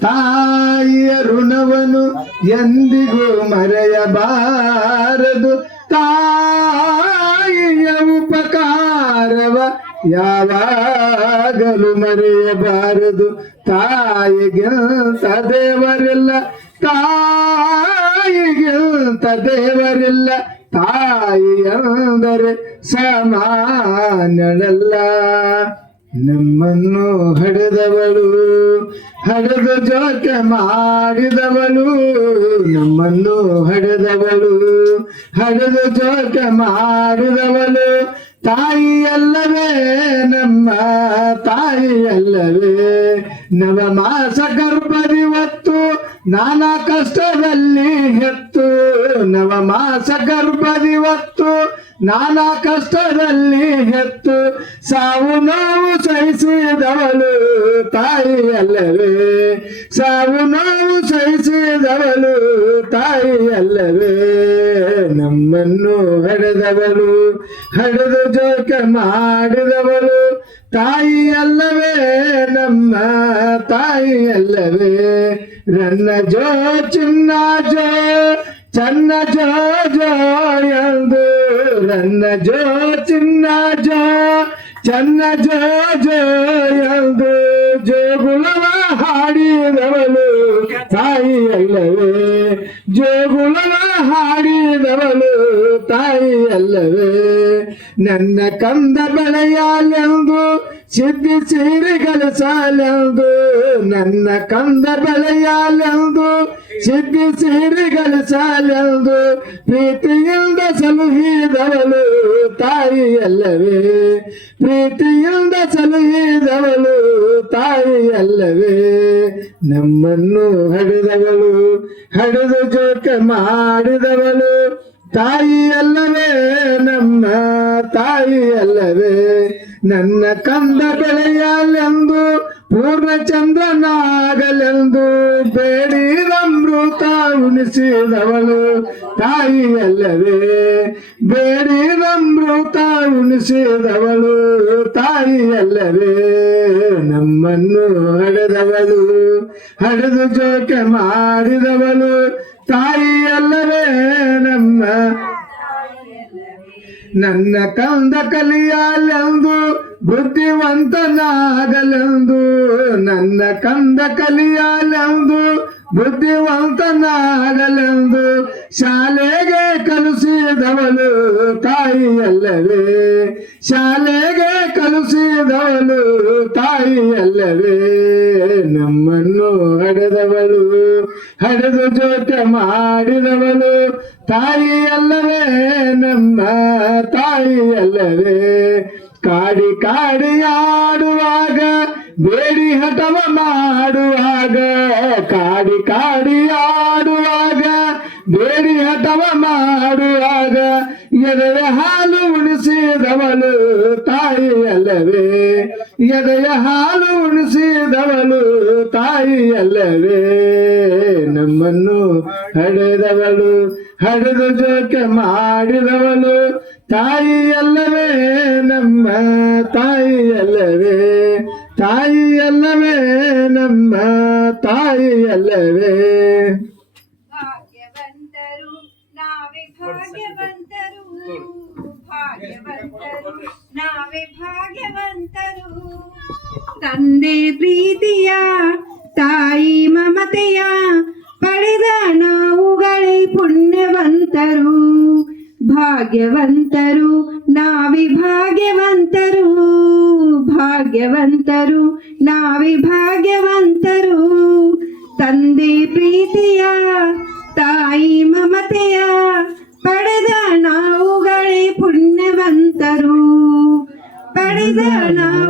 ತಾಯಿಯ ಋಣವನು ಎಂದಿಗೂ ಮರೆಯಬಾರದು. ತಾಯಿಯ ಉಪಕಾರವ ಯಾವಾಗಲೂ ಮರೆಯಬಾರದು. ತಾಯಿಗಿಂತ ದೇವರಿಲ್ಲ ತಾಯಿಗಿಂತ ದೇವರಿಲ್ಲ. ತಾಯಿ ಅಂದರೆ ಸಮಾನಳಲ್ಲ ನಮ್ಮನ್ನು ಹಡೆದವಳು ಹಡೆದು ಜೋಕೆ ಮಾಡಿದವಳು ನಮ್ಮನ್ನು ಹಡೆದವಳು. ಹಡದು ಜೋಕೆ ಮಾಡಿದವಳು ತಾಯಿಯಲ್ಲವೇ ನಮ್ಮ ತಾಯಿಯಲ್ಲವೇ. ನವಮಾಸ ಗರ್ಭದಿವತ್ತು ನಾನಾ ಕಷ್ಟದಲ್ಲಿ ಹೆತ್ತು, ನವಮಾಸ ಗರ್ಭದಿವತ್ತು ನಾನಾ ಕಷ್ಟದಲ್ಲಿ ಹೆತ್ತು, ಸಾವು ನೋವು ಸಹಿಸಿದವಳು ತಾಯಿಯಲ್ಲವೇ. ಸಾವು ನೋವು ಸಹಿಸಿದವಳು ತಾಯಿಯಲ್ಲವೇ. ನಮ್ಮನ್ನು ಹಡೆದವಳು, ಹಡೆದು ಜೋಕೆ ಮಾಡಿದವಳು. ತಾಯಿಯಲ್ಲವೇ, ನಮ್ಮ ತಾಯಿಯಲ್ಲವೇ. ರನ್ನ ಜೋ ಚಿನ್ನ ಜೋ ಚನ್ನ ಜೋ ಜೋ ಎಂದು. ರನ್ನ ಜೋ ಚಿನ್ನ ಜೋ ಚನ್ನ ಜೋ ಜೋ ಎಂದು. ಜೋಗುಳವ ಹಾಡಿದವಳು ತಾಯಿಯಲ್ಲವೇ. ಜೋಗುಳವ ಹಾಡಿದವಳು ತಾಯಿಯಲ್ಲವೇ. ನನ್ನ ಕಂದ ಬೆಳೆಯಲೆಂದು ಸಿದ್ಧಿ ಸೀರೆಗಳ ಸಾಲೆಂದು, ನನ್ನ ಕಂದ ಬೆಳೆಯಲೆಂದು. ಸಿದ್ಧಿ ಸೀರೆಗಳ ಸಾಲೆಂದು, ಪ್ರೀತಿಯಿಂದ ಸಲುಹಿದವಳು ತಾಯಿಯಲ್ಲವೇ. ಪ್ರೀತಿಯಿಂದ ಸಲುಹಿದವಳು ತಾಯಿಯಲ್ಲವೇ. ನಮ್ಮನ್ನು ಹಡಿದವಳು ಹಡಿದು ಜೋಕ ಮಾಡಿದವಳು ತಾಯಿಯಲ್ಲವೇ. ನನ್ನ ಕಂದ ಬೆಳೆಯಲೆಂದು ಪೂರ್ಣ ಚಂದ್ರನಾಗಲೆಂದು ಬೇಡಿದಮೃತ ಉಣಿಸಿದವಳು ತಾಯಿಯಲ್ಲವೇ. ಬೇಡಿದಮೃತ ಉಣಿಸಿದವಳು ತಾಯಿಯಲ್ಲವೇ. ನಮ್ಮನ್ನು ಹಡೆದವಳು, ಹಡೆದು ಜೋಕೆ ಮಾಡಿದವಳು ತಾಯಿಯಲ್ಲವೇ. ನಮ್ಮ, ನನ್ನ ಕಂದ ಕಲಿಯಲೆಂದು ಬುದ್ಧಿವಂತನಾಗಲೆಂದು, ನನ್ನ ಕಂದ ಕಲಿಯಲೆಂದು, ಬುದ್ಧಿವಂತನಾಗಲೆಂದು ಶಾಲೆಗೆ ಕಲಿಸಿದವಳು ತಾಯಿಯಲ್ಲವೇ. ಶಾಲೆಗೆ ಕಲಿಸಿದವಳು ತಾಯಿಯಲ್ಲವೇ. ನಮ್ಮನ್ನು ಹಡೆದವಳು, ಹಡೆದು ಜೊತೆ ಮಾಡಿದವಳು ತಾಯಿಯಲ್ಲವೇ. ನಮ್ಮ ತಾಯಿಯಲ್ಲವೇ. ಕಾಡಿ ಕಾಡಿ ಆಡುವಾಗ, ಬೇಡಿ ಹಠವ ಮಾಡುವಾಗ. ಕಾಡಿ ಕಾಡಿ ಆಡುವಾಗ, ಬೇಡಿ ಹಠವ ಮಾಡುವಾಗ. ಎದೆಯ ಹಾಲು ಉಣಿಸಿದವಳು ತಾಯಿಯಲ್ಲವೇ ಎದೆಯ ಹಾಲು ಉಣಿಸಿದವಳು ತಾಯಿಯಲ್ಲವೇ ನಮ್ಮನ್ನು ಹಡೆದವಳು, ಹಡೆದು ಜೋಕೆ ಮಾಡಿದವಳು ತಾಯಿಯಲ್ಲವೇ ತಾಯಿಯಲ್ಲವೇ ತಾಯಿಯಲ್ಲವೇ ನಮ್ಮ ತಾಯಿಯಲ್ಲವೇ ಭಾಗ್ಯವಂತರು ನಾವೇ ಭಾಗ್ಯವಂತರು ಭಾಗ್ಯವಂತರು ನಾವೇ ಭಾಗ್ಯವಂತರು. ತಂದೆ ಪ್ರೀತಿಯ ತಾಯಿ ಮಮತೆಯ ಪಡೆದ ನಾವುಗಳೇ ಪುಣ್ಯವಂತರು. ಭಾಗ್ಯವಂತರು ನಾವೇ ಭಾಗ್ಯವಂತರು ಭಾಗ್ಯವಂತರು ನಾವಿ ಭಾಗ್ಯವಂತರು ತಂದೆ ಪ್ರೀತಿಯ ತಾಯಿ ಮಮತೆಯ ಪಡೆದ ನಾವುಗಳೇ ಪುಣ್ಯವಂತರು. ಪಡೆದ ನಾವು